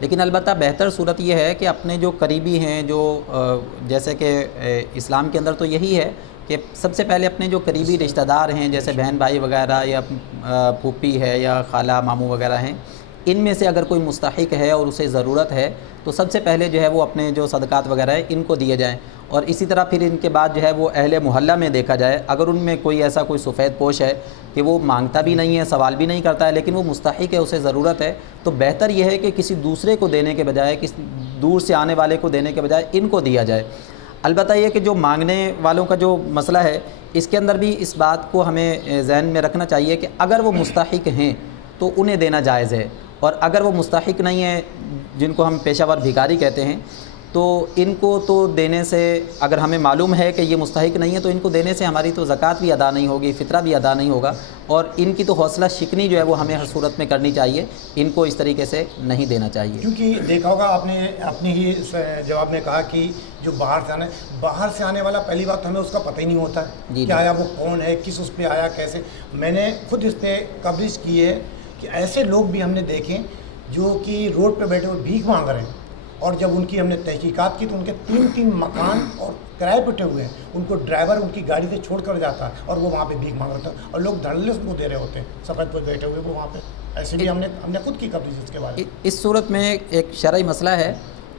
لیکن البتہ بہتر صورت یہ ہے کہ اپنے جو قریبی ہیں، جو جیسے کہ اسلام کے اندر تو یہی ہے کہ سب سے پہلے اپنے جو قریبی رشتہ دار ہیں، جیسے بہن بھائی وغیرہ یا پھوپھی ہے یا خالہ ماموں وغیرہ ہیں، ان میں سے اگر کوئی مستحق ہے اور اسے ضرورت ہے تو سب سے پہلے جو ہے وہ اپنے جو صدقات وغیرہ ہے ان کو دیے جائیں، اور اسی طرح پھر ان کے بعد جو ہے وہ اہل محلہ میں دیکھا جائے، اگر ان میں کوئی ایسا کوئی سفید پوش ہے کہ وہ مانگتا بھی نہیں ہے، سوال بھی نہیں کرتا ہے، لیکن وہ مستحق ہے، اسے ضرورت ہے، تو بہتر یہ ہے کہ کسی دوسرے کو دینے کے بجائے، کسی دور سے آنے والے کو دینے کے بجائے ان کو دیا جائے۔ البتہ یہ کہ جو مانگنے والوں کا جو مسئلہ ہے، اس کے اندر بھی اس بات کو ہمیں ذہن میں رکھنا چاہیے کہ اگر وہ مستحق ہیں تو انہیں دینا جائز ہے، اور اگر وہ مستحق نہیں ہیں، جن کو ہم پیشہ ور بھکاری کہتے ہیں، تو ان کو تو دینے سے، اگر ہمیں معلوم ہے کہ یہ مستحق نہیں ہے تو ان کو دینے سے ہماری تو زکوٰۃ بھی ادا نہیں ہوگی، فطرہ بھی ادا نہیں ہوگا، اور ان کی تو حوصلہ شکنی جو ہے وہ ہمیں ہر صورت میں کرنی چاہیے، ان کو اس طریقے سے نہیں دینا چاہیے۔ کیونکہ دیکھا ہوگا آپ نے اپنے ہی جواب میں کہا کہ جو باہر سے آنے والا، پہلی بات ہمیں اس کا پتہ ہی نہیں ہوتا ہے کہ آیا وہ کون ہے، کس اس پہ آیا، کیسے۔ میں نے خود اس پہ کوریج کی ہے کہ ایسے لوگ بھی ہم نے دیکھے جو کہ روڈ پہ بیٹھے ہوئے بھیک مانگ رہے ہیں، اور جب ان کی ہم نے تحقیقات کی تو ان کے 3 مکان اور کرائے پٹے ہوئے ہیں، ان کو ڈرائیور ان کی گاڑی سے چھوڑ کر جاتا ہے اور وہ وہاں پہ بھیک مانگ رہا تھا، اور لوگ دھڑلے اس کو دے رہے ہوتے ہیں، سفید پہ بیٹھے ہوئے وہ وہاں پہ۔ ایسے بھی ہم نے خود کی کوریج اس کے بارے میں۔ اس صورت میں ایک شرعی مسئلہ ہے،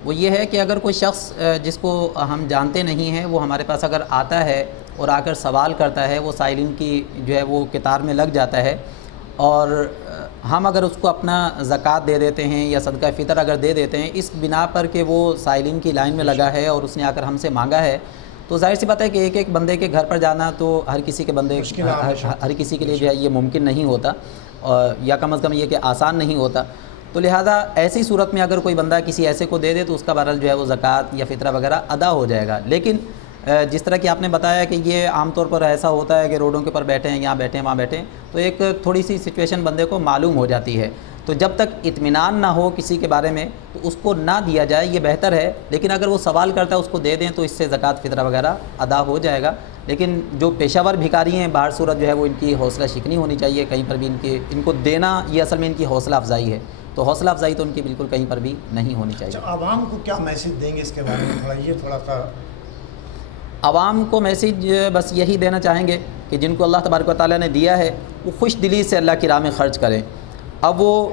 وہ یہ ہے کہ اگر کوئی شخص جس کو ہم جانتے نہیں ہیں وہ ہمارے پاس اگر آتا ہے اور آ کر سوال کرتا ہے، وہ سائلین کی جو ہے وہ قطار میں لگ جاتا ہے، اور ہم اگر اس کو اپنا زکوٰۃ دے دیتے ہیں یا صدقہ فطر اگر دے دیتے ہیں اس بنا پر کہ وہ سائلین کی لائن میں لگا ہے اور اس نے آ کر ہم سے مانگا ہے، تو ظاہر سی بات ہے کہ ایک بندے کے گھر پر جانا تو ہر کسی کے ہر کسی کے لیے جو ہے یہ ممکن نہیں ہوتا، یا کم از کم یہ کہ آسان نہیں ہوتا۔ تو لہٰذا ایسی صورت میں اگر کوئی بندہ کسی ایسے کو دے دے تو اس کا بہرحال جو ہے وہ زکوٰۃ یا فطرہ وغیرہ ادا ہو جائے گا۔ لیکن جس طرح کہ آپ نے بتایا کہ یہ عام طور پر ایسا ہوتا ہے کہ روڈوں کے پر بیٹھے ہیں، یہاں بیٹھے ہیں، وہاں بیٹھے ہیں، تو ایک تھوڑی سی سچویشن بندے کو معلوم ہو جاتی ہے، تو جب تک اطمینان نہ ہو کسی کے بارے میں تو اس کو نہ دیا جائے، یہ بہتر ہے۔ لیکن اگر وہ سوال کرتا ہے اس کو دے دیں تو اس سے زکوٰۃ فطرہ وغیرہ ادا ہو جائے گا۔ لیکن جو پیشہ ور بھکاری ہیں باہر صورت جو ہے وہ ان کی حوصلہ شکنی ہونی چاہیے، کہیں پر بھی ان کو دینا یہ اصل میں ان کی حوصلہ افزائی ہے، تو حوصلہ افزائی تو ان کی بالکل کہیں پر بھی نہیں ہونی چاہیے۔ اچھا، عوام کو کیا میسج دیں گے اس کے بارے میں؟ تھوڑا سا عوام کو میسج بس یہی دینا چاہیں گے کہ جن کو اللہ تبارک و تعالیٰ نے دیا ہے وہ خوش دلی سے اللہ کی راہ میں خرچ کریں۔ اب وہ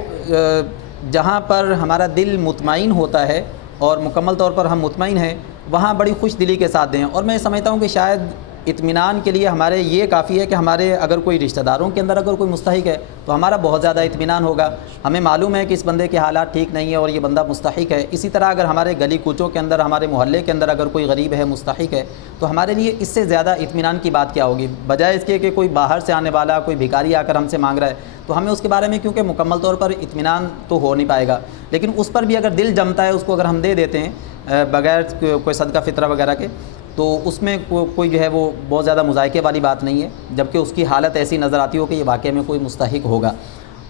جہاں پر ہمارا دل مطمئن ہوتا ہے اور مکمل طور پر ہم مطمئن ہیں وہاں بڑی خوش دلی کے ساتھ دیں، اور میں سمجھتا ہوں کہ شاید اطمینان کے لیے ہمارے یہ کافی ہے کہ ہمارے اگر کوئی رشتہ داروں کے اندر اگر کوئی مستحق ہے تو ہمارا بہت زیادہ اطمینان ہوگا، ہمیں معلوم ہے کہ اس بندے کے حالات ٹھیک نہیں ہے اور یہ بندہ مستحق ہے۔ اسی طرح اگر ہمارے گلی کوچوں کے اندر، ہمارے محلے کے اندر اگر کوئی غریب ہے، مستحق ہے، تو ہمارے لیے اس سے زیادہ اطمینان کی بات کیا ہوگی، بجائے اس کے کہ کوئی باہر سے آنے والا کوئی بھکاری آ کر ہم سے مانگ رہا ہے، تو ہمیں اس کے بارے میں کیونکہ مکمل طور پر اطمینان تو ہو نہیں پائے گا، لیکن اس پر بھی اگر دل جمتا ہے، اس کو اگر ہم دے دیتے ہیں بغیر کوئی صدقہ فطرہ وغیرہ کے، تو اس میں کوئی جو ہے وہ بہت زیادہ مذائقے والی بات نہیں ہے، جبکہ اس کی حالت ایسی نظر آتی ہو کہ یہ واقعے میں کوئی مستحق ہوگا۔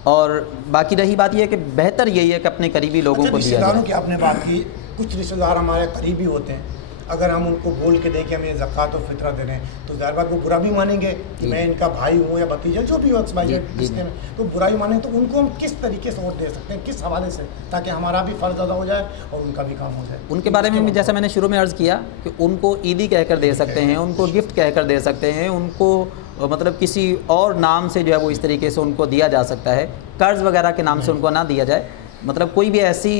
اور باقی رہی بات یہ ہے کہ بہتر یہی ہے کہ اپنے قریبی لوگوں کو رشتہ دیا داروں جائے۔ کی آپ نے بات کی، کچھ رشتہ دار ہمارے قریبی ہوتے ہیں، اگر ہم ان کو بول کے دیں کہ ہمیں زکوٰۃ و فطرہ دے رہے ہیں تو ظاہر بات وہ برا بھی مانیں گے کہ میں ان کا بھائی ہوں یا بھتیجا جو بھی ہو، رشتے میں تو برا ہی مانیں، تو ان کو ہم کس طریقے سے ووٹ دے سکتے ہیں، کس حوالے سے، تاکہ ہمارا بھی فرض ادا ہو جائے اور ان کا بھی کام ہو جائے؟ ان کے بارے میں جیسا میں نے شروع میں عرض کیا کہ ان کو عیدی کہہ کر دے سکتے ہیں، ان کو گفٹ کہہ کر دے سکتے ہیں، ان کو مطلب کسی اور نام سے جو ہے وہ اس طریقے سے ان کو دیا جا سکتا ہے، قرض وغیرہ کے نام سے ان کو نہ دیا جائے۔ مطلب کوئی بھی ایسی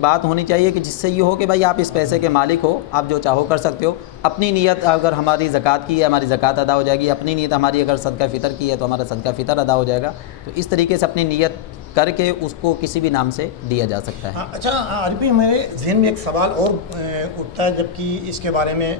بات ہونی چاہیے کہ جس سے یہ ہو کہ بھائی آپ اس پیسے کے مالک ہو، آپ جو چاہو کر سکتے ہو، اپنی نیت اگر ہماری زکوٰۃ کی ہے ہماری زکوٰۃ ادا ہو جائے گی، اپنی نیت ہماری اگر صدقہ فطر کی ہے تو ہمارا صدقہ فطر ادا ہو جائے گا، تو اس طریقے سے اپنی نیت کر کے اس کو کسی بھی نام سے دیا جا سکتا ہے۔ اچھا عارفی، میرے ذہن میں ایک سوال اور اٹھتا ہے، جبکہ اس کے بارے میں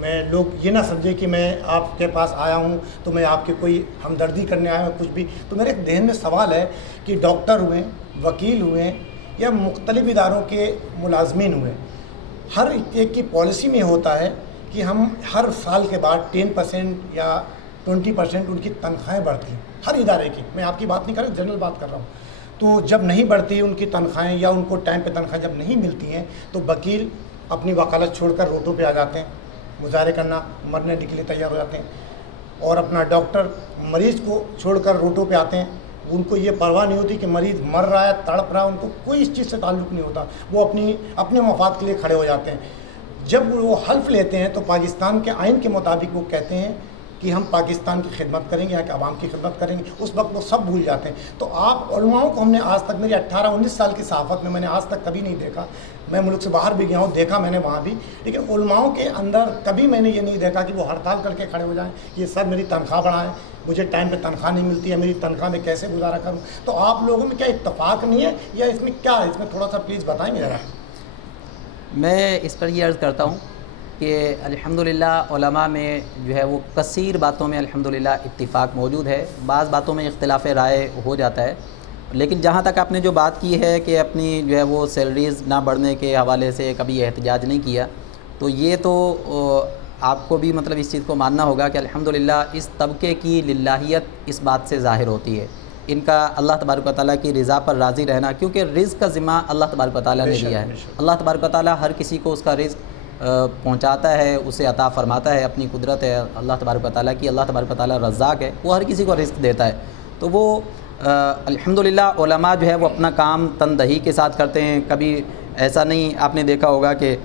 میں لوگ یہ نہ سمجھے کہ میں آپ کے پاس آیا ہوں تو میں آپ کے کوئی ہمدردی کرنے آیا ہوں کچھ بھی، تو میرے ذہن میں سوال ہے کہ ڈاکٹر ہوئے، وکیل ہوئے یا مختلف اداروں کے ملازمین ہوئے، ہر ایک کی پالیسی میں ہوتا ہے کہ ہم ہر سال کے بعد 10% یا 20% ان کی تنخواہیں بڑھتی ہیں، ہر ادارے کی، میں آپ کی بات نہیں کر رہا، جنرل بات کر رہا ہوں۔ تو جب نہیں بڑھتی ان کی تنخواہیں یا ان کو ٹائم پہ تنخواہیں جب نہیں ملتی ہیں تو وکیل اپنی وکالت چھوڑ کر روڈوں پہ آ جاتے ہیں، مظاہرے کرنا، مرنے کے لیے تیار ہو جاتے ہیں، اور اپنا ڈاکٹر مریض کو چھوڑ کر روڈوں پہ آتے ہیں، ان کو یہ پرواہ نہیں ہوتی کہ مریض مر رہا ہے, تڑپ رہا ہے, ان کو کوئی اس چیز سے تعلق نہیں ہوتا. وہ اپنے مفاد کے لیے کھڑے ہو جاتے ہیں. جب وہ حلف لیتے ہیں تو پاکستان کے آئین کے مطابق وہ کہتے ہیں کہ ہم پاکستان کی خدمت کریں گے, یہاں کے عوام کی خدمت کریں گے. اس وقت وہ سب بھول جاتے ہیں. تو آپ علماؤں کو ہم نے آج تک, میری 18-19 سال کی صحافت میں نے آج تک کبھی نہیں دیکھا. میں ملک سے باہر بھی گیا ہوں, دیکھا میں نے وہاں بھی, لیکن علماؤں کے اندر کبھی میں نے یہ نہیں دیکھا کہ وہ ہڑتال کر کے کھڑے ہو جائیں کہ سر میری تنخواہ بڑھائیں, مجھے ٹائم پہ تنخواہ نہیں ملتی ہے, میری تنخواہ میں کیسے گزارا کروں. تو آپ لوگوں میں کیا اتفاق نہیں ہے یا اس میں کیا ہے؟ اس میں تھوڑا سا پلیز بتائیں گے ذرا. میں اس پر یہ عرض کرتا ہوں کہ الحمدللہ علماء میں جو ہے وہ کثیر باتوں میں الحمدللہ اتفاق موجود ہے. بعض باتوں میں اختلاف رائے ہو جاتا ہے, لیکن جہاں تک آپ نے جو بات کی ہے کہ اپنی جو ہے وہ سیلریز نہ بڑھنے کے حوالے سے کبھی احتجاج نہیں کیا, تو یہ تو آپ کو بھی مطلب اس چیز کو ماننا ہوگا کہ الحمدللہ اس طبقے کی للہیت اس بات سے ظاہر ہوتی ہے. ان کا اللہ تبارک و تعالیٰ کی رضا پر راضی رہنا, کیونکہ رزق کا ذمہ اللہ تبارک و تعالیٰ نے دیا ہے. اللہ تبارک و تعالیٰ ہر کسی کو اس کا رزق پہنچاتا ہے, اسے عطا فرماتا ہے, اپنی قدرت ہے اللہ تبارک و تعالیٰ کی. اللہ تبارک و تعالیٰ رزاق ہے, وہ ہر کسی کو رزق دیتا ہے. تو وہ الحمدللہ علماء جو ہے وہ اپنا کام تندہی کے ساتھ کرتے ہیں. کبھی ایسا نہیں, آپ نے دیکھا ہوگا کہ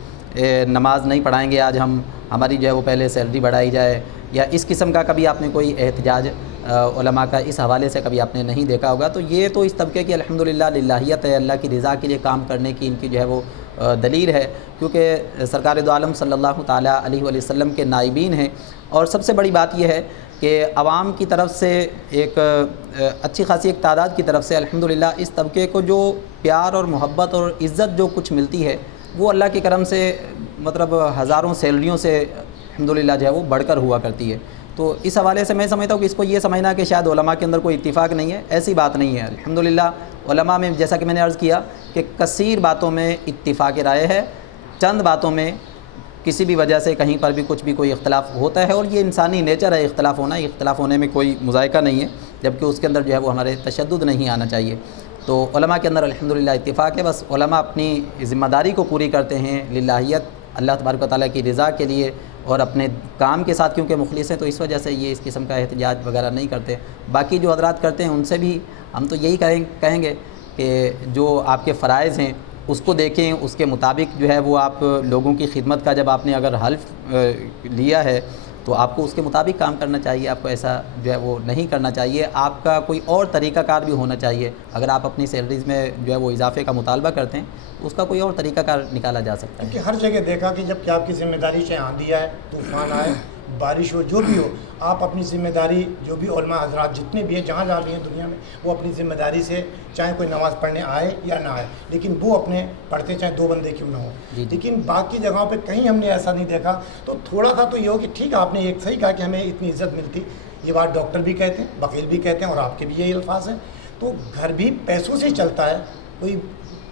نماز نہیں پڑھائیں گے آج ہم, ہماری جو ہے وہ پہلے سیلری بڑھائی جائے, یا اس قسم کا کبھی آپ نے کوئی احتجاج علماء کا اس حوالے سے کبھی آپ نے نہیں دیکھا ہوگا. تو یہ تو اس طبقے کی الحمدللہ للہیت ہے, اللہ کی رضا کے لیے کام کرنے کی ان کی جو ہے وہ دلیل ہے, کیونکہ سرکار دو عالم صلی اللہ تعالیٰ علیہ وآلہ وسلم کے نائبین ہیں. اور سب سے بڑی بات یہ ہے کہ عوام کی طرف سے ایک اچھی خاصی ایک تعداد کی طرف سے الحمدللہ اس طبقے کو جو پیار اور محبت اور عزت جو کچھ ملتی ہے وہ اللہ کے کرم سے مطلب ہزاروں سیلریوں سے الحمدللہ جو ہے وہ بڑھ کر ہوا کرتی ہے. تو اس حوالے سے میں سمجھتا ہوں کہ اس کو یہ سمجھنا کہ شاید علماء کے اندر کوئی اتفاق نہیں ہے, ایسی بات نہیں ہے. الحمدللہ علماء میں جیسا کہ میں نے عرض کیا کہ کثیر باتوں میں اتفاق رائے ہے, چند باتوں میں کسی بھی وجہ سے کہیں پر بھی کچھ بھی کوئی اختلاف ہوتا ہے, اور یہ انسانی نیچر ہے اختلاف ہونا, اختلاف ہونے میں کوئی مذائقہ نہیں ہے, جبکہ اس کے اندر جو ہے وہ ہمارے تشدد نہیں آنا چاہیے. تو علماء کے اندر الحمدللہ اتفاق ہے. بس علماء اپنی ذمہ داری کو پوری کرتے ہیں للہیت, اللہ تبارک و تعالیٰ کی رضا کے لیے اور اپنے کام کے ساتھ, کیونکہ مخلص ہیں تو اس وجہ سے یہ اس قسم کا احتجاج وغیرہ نہیں کرتے. باقی جو حضرات کرتے ہیں ان سے بھی ہم تو یہی کہیں گے کہ جو آپ کے فرائض ہیں اس کو دیکھیں, اس کے مطابق جو ہے وہ آپ لوگوں کی خدمت کا جب آپ نے اگر حلف لیا ہے تو آپ کو اس کے مطابق کام کرنا چاہیے. آپ کو ایسا جو ہے وہ نہیں کرنا چاہیے. آپ کا کوئی اور طریقہ کار بھی ہونا چاہیے. اگر آپ اپنی سیلریز میں جو ہے وہ اضافے کا مطالبہ کرتے ہیں اس کا کوئی اور طریقہ کار نکالا جا سکتا ہے. کہ ہر جگہ دیکھا کہ جب کہ آپ کی ذمہ داری, چاہے آندھی آئے, طوفان آئے, بارش ہو, جو بھی ہو, آپ اپنی ذمہ داری, جو بھی علماء حضرات جتنے بھی ہیں جہاں بھی ہیں دنیا میں, وہ اپنی ذمہ داری سے چاہے کوئی نماز پڑھنے آئے یا نہ آئے, لیکن وہ اپنے پڑھتے چاہے 2 بندے کیوں نہ ہو. لیکن باقی جگہوں پہ کہیں ہم نے ایسا نہیں دیکھا. تو تھوڑا سا تو یہ ہو کہ ٹھیک ہے آپ نے ایک صحیح کہا کہ ہمیں اتنی عزت ملتی, یہ بات ڈاکٹر بھی کہتے ہیں, وکیل بھی کہتے ہیں, اور آپ کے بھی یہی الفاظ ہیں. تو گھر بھی پیسوں سے چلتا ہے, کوئی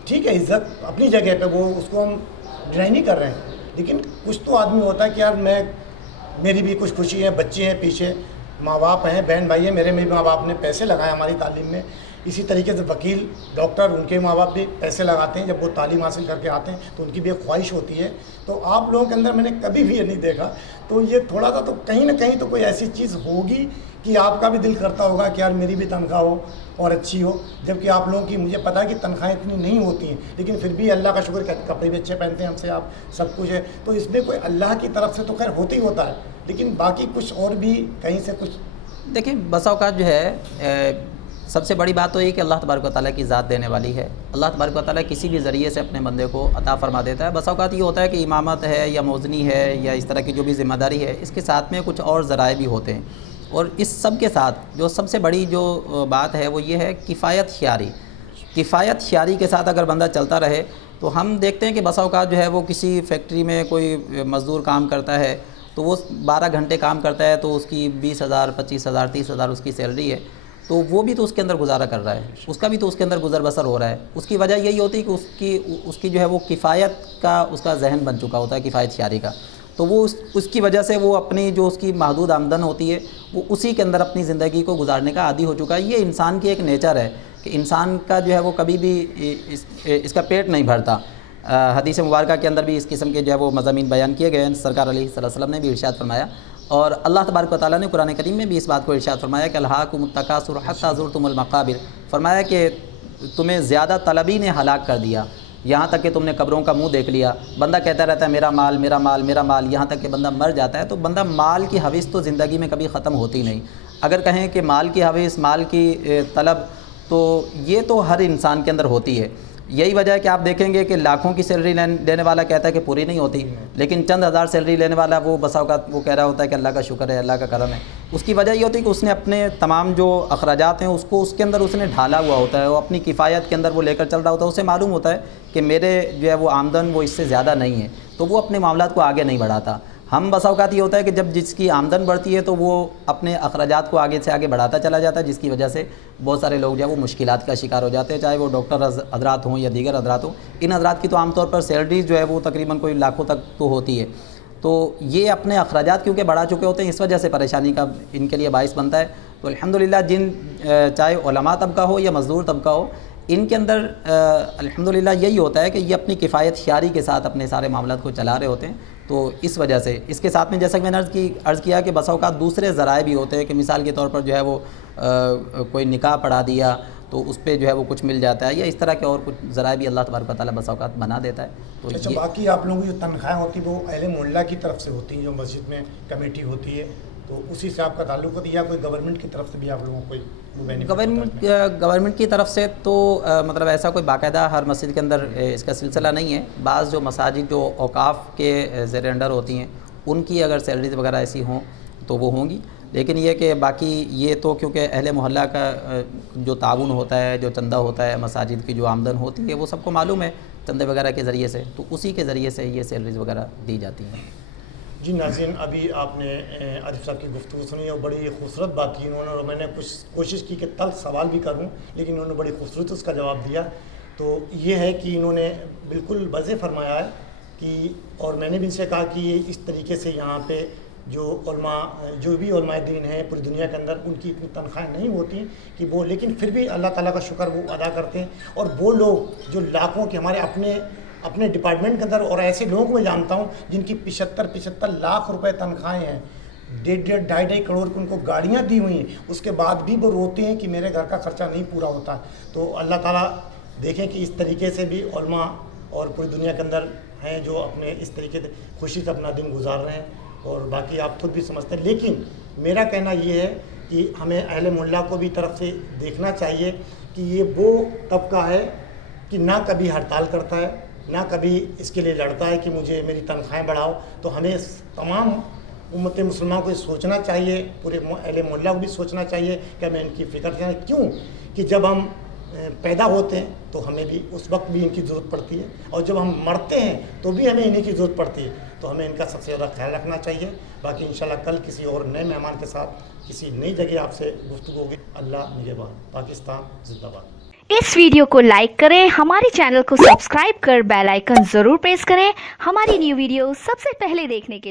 ٹھیک ہے عزت اپنی جگہ پہ, وہ اس کو ہم ڈینائی نہیں کر رہے ہیں, لیکن کچھ تو آدمی ہوتا ہے کہ یار میری بھی کچھ خوشی ہے, بچے ہیں پیچھے, ماں باپ ہیں, بہن بھائی ہیں, میرے بھی ماں باپ نے پیسے لگائے ہماری تعلیم میں. اسی طریقے سے وکیل, ڈاکٹر, ان کے ماں باپ بھی پیسے لگاتے ہیں. جب وہ تعلیم حاصل کر کے آتے ہیں تو ان کی بھی ایک خواہش ہوتی ہے. تو آپ لوگوں کے اندر میں نے کبھی بھی یہ نہیں دیکھا. تو یہ تھوڑا سا تو کہیں نہ کہیں تو کوئی ایسی چیز ہوگی کہ آپ کا بھی دل کرتا ہوگا کہ یار میری بھی تنخواہ ہو اور اچھی ہو, جبکہ آپ لوگوں کی مجھے پتہ ہے کہ تنخواہیں اتنی نہیں ہوتی ہیں, لیکن پھر بھی اللہ کا شکر کہ کپڑے بھی اچھے پہنتے ہیں ہم سے, آپ سب کچھ ہے. تو اس میں کوئی اللہ کی طرف سے تو خیر ہوتا ہی ہوتا ہے, لیکن باقی کچھ اور بھی کہیں سے کچھ. دیکھیں بسا اوقات جو ہے سب سے بڑی بات تو یہ کہ اللہ تبارک و تعالیٰ کی ذات دینے والی ہے. اللہ تبارک و تعالیٰ کسی بھی ذریعے سے اپنے بندے کو عطا فرما دیتا ہے. بسا اوقات یہ ہوتا ہے کہ امامت ہے یا موزنی ہے یا اس طرح کی جو بھی ذمہ داری ہے, اس کے ساتھ میں کچھ اور ذرائع بھی ہوتے ہیں. اور اس سب کے ساتھ جو سب سے بڑی جو بات ہے وہ یہ ہے کفایت خیاری. کفایت خیاری کے ساتھ اگر بندہ چلتا رہے تو ہم دیکھتے ہیں کہ بسا اوقات جو ہے وہ کسی فیکٹری میں کوئی مزدور کام کرتا ہے تو وہ 12 گھنٹے کام کرتا ہے تو اس کی 20,000 25,000 30,000 اس کی سیلری ہے, تو وہ بھی تو اس کے اندر گزارا کر رہا ہے, اس کا بھی تو اس کے اندر گزر بسر ہو رہا ہے. اس کی وجہ یہی ہوتی ہے کہ اس کی جو ہے وہ کفایت کا اس کا ذہن بن چکا ہوتا ہے, کفایت خیاری کا. تو وہ اس کی وجہ سے وہ اپنی جو اس کی محدود آمدن ہوتی ہے وہ اسی کے اندر اپنی زندگی کو گزارنے کا عادی ہو چکا ہے. یہ انسان کی ایک نیچر ہے کہ انسان کا جو ہے وہ کبھی بھی اس کا پیٹ نہیں بھرتا. حدیث مبارکہ کے اندر بھی اس قسم کے جو ہے وہ مضامین بیان کیے گئے ہیں. سرکار علیہ الصلوۃ والسلام نے بھی ارشاد فرمایا, اور اللہ تبارک و تعالیٰ نے قرآن کریم میں بھی اس بات کو ارشاد فرمایا کہ الہاکم التکاثر حتی زرتم المقابر، فرمایا کہ تمہیں زیادہ طلبی نے ہلاک کر دیا، یہاں تک کہ تم نے قبروں کا منہ دیکھ لیا۔ بندہ کہتا رہتا ہے میرا مال میرا مال میرا مال، یہاں تک کہ بندہ مر جاتا ہے۔ تو بندہ مال کی حوث تو زندگی میں کبھی ختم ہوتی نہیں۔ اگر کہیں کہ مال کی حوث، مال کی طلب، تو یہ تو ہر انسان کے اندر ہوتی ہے۔ یہی وجہ ہے کہ آپ دیکھیں گے کہ لاکھوں کی سیلری لینے والا کہتا ہے کہ پوری نہیں ہوتی، لیکن چند ہزار سیلری لینے والا وہ بسا اوقات وہ کہہ رہا ہوتا ہے کہ اللہ کا شکر ہے، اللہ کا کرم ہے۔ اس کی وجہ یہ ہوتی ہے کہ اس نے اپنے تمام جو اخراجات ہیں اس کو اس کے اندر اس نے ڈھالا ہوا ہوتا ہے، وہ اپنی کفایت کے اندر وہ لے کر چل رہا ہوتا ہے۔ اسے معلوم ہوتا ہے کہ میرے جو ہے وہ آمدن وہ اس سے زیادہ نہیں ہے، تو وہ اپنے معاملات کو آگے نہیں بڑھاتا۔ ہم بسا اوقات یہ ہوتا ہے کہ جب جس کی آمدن بڑھتی ہے تو وہ اپنے اخراجات کو آگے سے آگے بڑھاتا چلا جاتا ہے، جس کی وجہ سے بہت سارے لوگ جو ہے وہ مشکلات کا شکار ہو جاتے ہیں، چاہے وہ ڈاکٹر حضرات ہوں یا دیگر حضرات ہوں۔ ان حضرات کی تو عام طور پر سیلریز جو ہے وہ تقریباً کوئی لاکھوں تک تو ہوتی ہے، تو یہ اپنے اخراجات کیونکہ بڑھا چکے ہوتے ہیں، اس وجہ سے پریشانی کا ان کے لیے باعث بنتا ہے۔ تو الحمدللہ جن چاہے علماء طبقہ ہو یا مزدور طبقہ ہو، ان کے اندر الحمدللہ یہی ہوتا ہے کہ یہ اپنی کفایت خیاری کے ساتھ اپنے سارے معاملات کو چلا رہے ہوتے ہیں۔ تو اس وجہ سے اس کے ساتھ میں جیسا کہ میں نے عرض کیا کہ بسا اوقات دوسرے ذرائع بھی ہوتے ہیں کہ مثال کے طور پر جو ہے وہ کوئی نکاح پڑھا دیا تو اس پہ جو ہے وہ کچھ مل جاتا ہے، یا اس طرح کے اور کچھ ذرائع بھی اللہ تبارک و تعالیٰ بسا اوقات بنا دیتا ہے۔ تو اچھا، باقی آپ لوگوں کی جو تنخواہیں ہوتی ہیں وہ اہل محلہ کی طرف سے ہوتی ہیں، جو مسجد میں کمیٹی ہوتی ہے، تو اسی سے آپ کا تعلق ہوتا ہے، یا کوئی گورنمنٹ کی طرف سے بھی آپ لوگوں کو گورنمنٹ کی طرف سے تو مطلب ایسا کوئی باقاعدہ ہر مسجد کے اندر اس کا سلسلہ نہیں ہے۔ بعض جو مساجد جو اوقاف کے زیر انڈر ہوتی ہیں ان کی اگر سیلریز وغیرہ ایسی ہوں تو وہ ہوں گی، لیکن یہ کہ باقی یہ تو کیونکہ اہل محلہ کا جو تعاون ہوتا ہے، جو چندہ ہوتا ہے، مساجد کی جو آمدن ہوتی ہے وہ سب کو معلوم ہے چندے وغیرہ کے ذریعے سے، تو اسی کے ذریعے سے یہ سیلریز وغیرہ دی جاتی ہیں۔ جی ناظرین، ابھی آپ نے عارف صاحب کی گفتگو سنی اور بڑی خوبصورت بات کی انہوں نے، اور میں نے کچھ کوشش کی کہ تلخ سوال بھی کروں لیکن انہوں نے بڑی خوبصورت اس کا جواب دیا۔ تو یہ ہے کہ انہوں نے بالکل واضح فرمایا ہے کہ، اور میں نے بھی ان سے کہا کہ یہ اس طریقے سے یہاں پہ جو علماء، جو بھی علماء دین ہیں پوری دنیا کے اندر، ان کی اتنی تنخواہیں نہیں ہوتی کہ وہ، لیکن پھر بھی اللہ تعالیٰ کا شکر وہ ادا کرتے ہیں۔ اور وہ لوگ جو لاکھوں کے ہمارے اپنے ڈپارٹمنٹ کے اندر، اور ایسے لوگوں کو میں جانتا ہوں جن کی 75 لاکھ روپے تنخواہیں ہیں، 1.5 کروڑ کی ان کو گاڑیاں دی ہوئی ہیں، اس کے بعد بھی وہ روتے ہیں کہ میرے گھر کا خرچہ نہیں پورا ہوتا۔ تو اللہ تعالیٰ دیکھیں کہ اس طریقے سے بھی علماء اور پوری دنیا کے اندر ہیں جو اپنے اس طریقے سے خوشی سے اپنا دن گزار رہے ہیں، اور باقی آپ خود بھی سمجھتے ہیں۔ لیکن میرا کہنا یہ ہے کہ ہمیں اہل محلہ کو بھی طرف سے دیکھنا چاہیے کہ یہ وہ طبقہ ہے کہ نہ کبھی ہڑتال کرتا ہے، نہ کبھی اس کے لیے لڑتا ہے کہ مجھے میری تنخواہیں بڑھاؤ۔ تو ہمیں تمام امت مسلمہ کو سوچنا چاہیے، پورے اہل محلہ کو بھی سوچنا چاہیے کہ ہمیں ان کی فکر کریں۔ کیوں کہ جب ہم پیدا ہوتے ہیں تو ہمیں بھی اس وقت بھی ان کی ضرورت پڑتی ہے، اور جب ہم مرتے ہیں تو بھی ہمیں انہیں کی ضرورت پڑتی ہے، تو ہمیں ان کا سب سے زیادہ خیال رکھنا چاہیے۔ باقی انشاءاللہ کل کسی اور نئے مہمان کے ساتھ کسی نئی جگہ آپ سے گفتگو ہوگی۔ اللہ نگہبان۔ پاکستان زندہ باد۔ اس ویڈیو کو لائک کریں، ہمارے چینل کو سبسکرائب کر بیل آئیکن ضرور پریس کریں ہماری نیو ویڈیو سب سے پہلے دیکھنے کے لیے۔